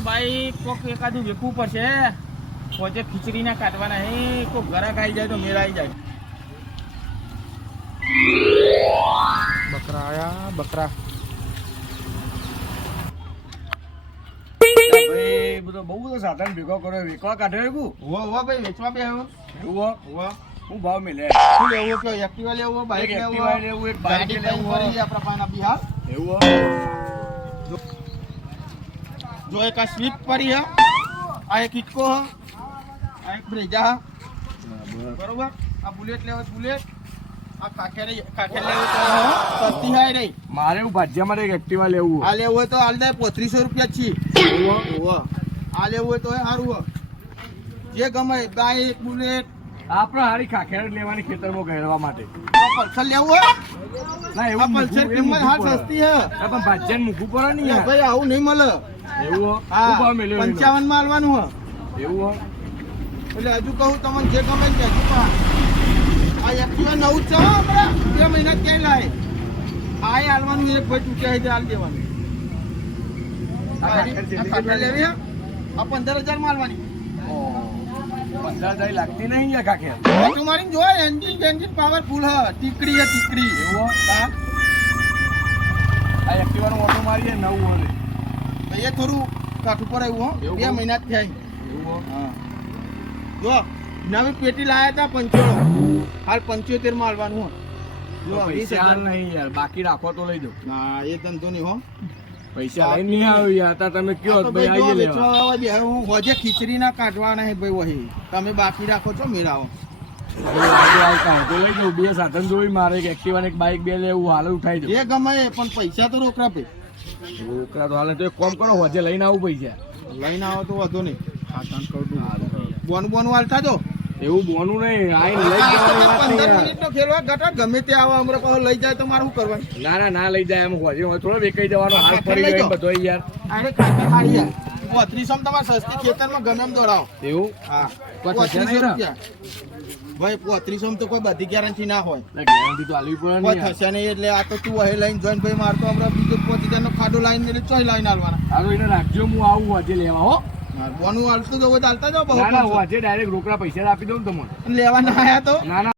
કોક એકાદું વેકવું પડશે. પોતે ખીચડીના કાઢવાના હે કોક ગરાક આવી જાય તો મેળ આવી જાય. બકરા આયા બકરા. બધો બહુ બધો સાધન ભેગો કર્યો વેચવા કાઢ્યો ઉવા ભાઈ વેચવા બે આવ્યો હું ભાવ મિલે. શું લેવું કે એક્ટિવા લેવું બાઈક લેવું? એક bike લેવું. આપણા પાના બિહાર એવું? જો એક આ સ્વીપ પડી હ આ એક ઇકો હ આ એક બ્રેજા હે. બરોબર? આ બુલેટ લેવો બુલેટ આ કાકેર કાકેર લેવો તો સસ્તી હે રે મારે હું ભાજ્યા માટે એક એક્ટિવા લેવું આ લેવું હોય તો હાલ દે પોત્રીસો રૂપિયા છી. ઓવો આ લેવું હોય તો એ સારું હે. જે ગમે બાઈક બુલેટ આપણે હારી ખાખેર લેવાની ખેતરમાં ગેરવા માટે. પલ્સર લેવું હોય? ના એવું પલ્સર કિંમત હાલ સસ્તી હે. પણ ભાજ્યાને મૂકવું પડે ને એ ભાઈ આવું નહીં મળે. એવું? પંચાવનમાં આલવાનું હે. એવું હો? એટલે હજુ કહું તમને જે ગમે છે હજુ. આ એક્ટિવા નવું છે હમણાં બે મહિના ક્યાંય લાય. આ હાલવાનું એક ભાઈ ચૂક્યા છે હાલ દેવાનું. આ પંદર હજારમાં હાલવાની પંદર હજાર લાગતી નહીં યાર ખાખેર તું મારી જો એન્જિન એન્જિન પાવરફુલ હ. ટીકડી હે ટીકડી. એવું હો? આ એક્ટિવાનું ઓટો મારીએ નવું હોય એ થોડું કાઠું પર આવ્યું હો. બે મહિના જ થયા એવું હો? જો નવી પેટી લાયા હતા પંચોળો. હાલ પંચોતેરમાં હાલવાનું હો. તો પૈસા હાલ નહીં યાર બાકી રાખો તો લઈ દો. ના એ ધંધો નહીં હો. પૈસા લઈને નહીં આવ્યો યાર તાર તમે કયો ભાઈ લેવા. આવવા હું હોજે કાઢવાના હે ભાઈ વહી. તમે બાકી રાખો છો મેળાવો તો બે સાધન જોઈ મારે એક એક્ટિવા એક બાઇક બે લેવું હાલ ઉઠાઈ દઉં એ ગમે પણ પૈસા તો રોકડા ભાઈ. છોકરા તો હાલે તો એક કોમ કરો હોજે લઈને આવું પૈસા લઈને આવો તો વાંધો નહીં. હા કામ કરું. છું બોન બોન વાળતા જો. એવું બોનું નહીં આઈ લઈ જવાની વાત નહીં મિનિટનો ખેલવા ગટા ગમે તે આવો હમણાં પાસે લઈ જાય તો મારે શું કરવાનું? ના ના ના લઈ જાય એમ હોજે હોય થોડો વેકાઈ જવાનો હાલ ફરી ગયો બધો યાર. અરે કાંઈ હારી યાર પોત્રીસો તમારે સસ્તી ખેતરમાં ગમે એમ દોડાવો. એવું? હા. કોઈ પોત્રીસો થશે નહીં ને? રૂપિયા ભાઈ પોત્રીસો તો કોઈ બધી ગેરંટી ના હોય. ગેરંટી તો આલવી પડે ને કોઈ થશે નહીં એટલે આ તો તું અહીં લઈને જોઈને ભાઈ મારતો હમણાં બીજો પોતી હજારનો ખાડો લાઈન એટલે ચોય લાઈન આલવાના હાલો એને રાખજો હું આવું આજે લેવા હો. બોનું હાલતું તો હાલતા જાઓ ના ના. હોજે ડાયરેક્ટ રોકડા પૈસા આપી દઉં તમને. લેવા ના આયા તો? ના ના.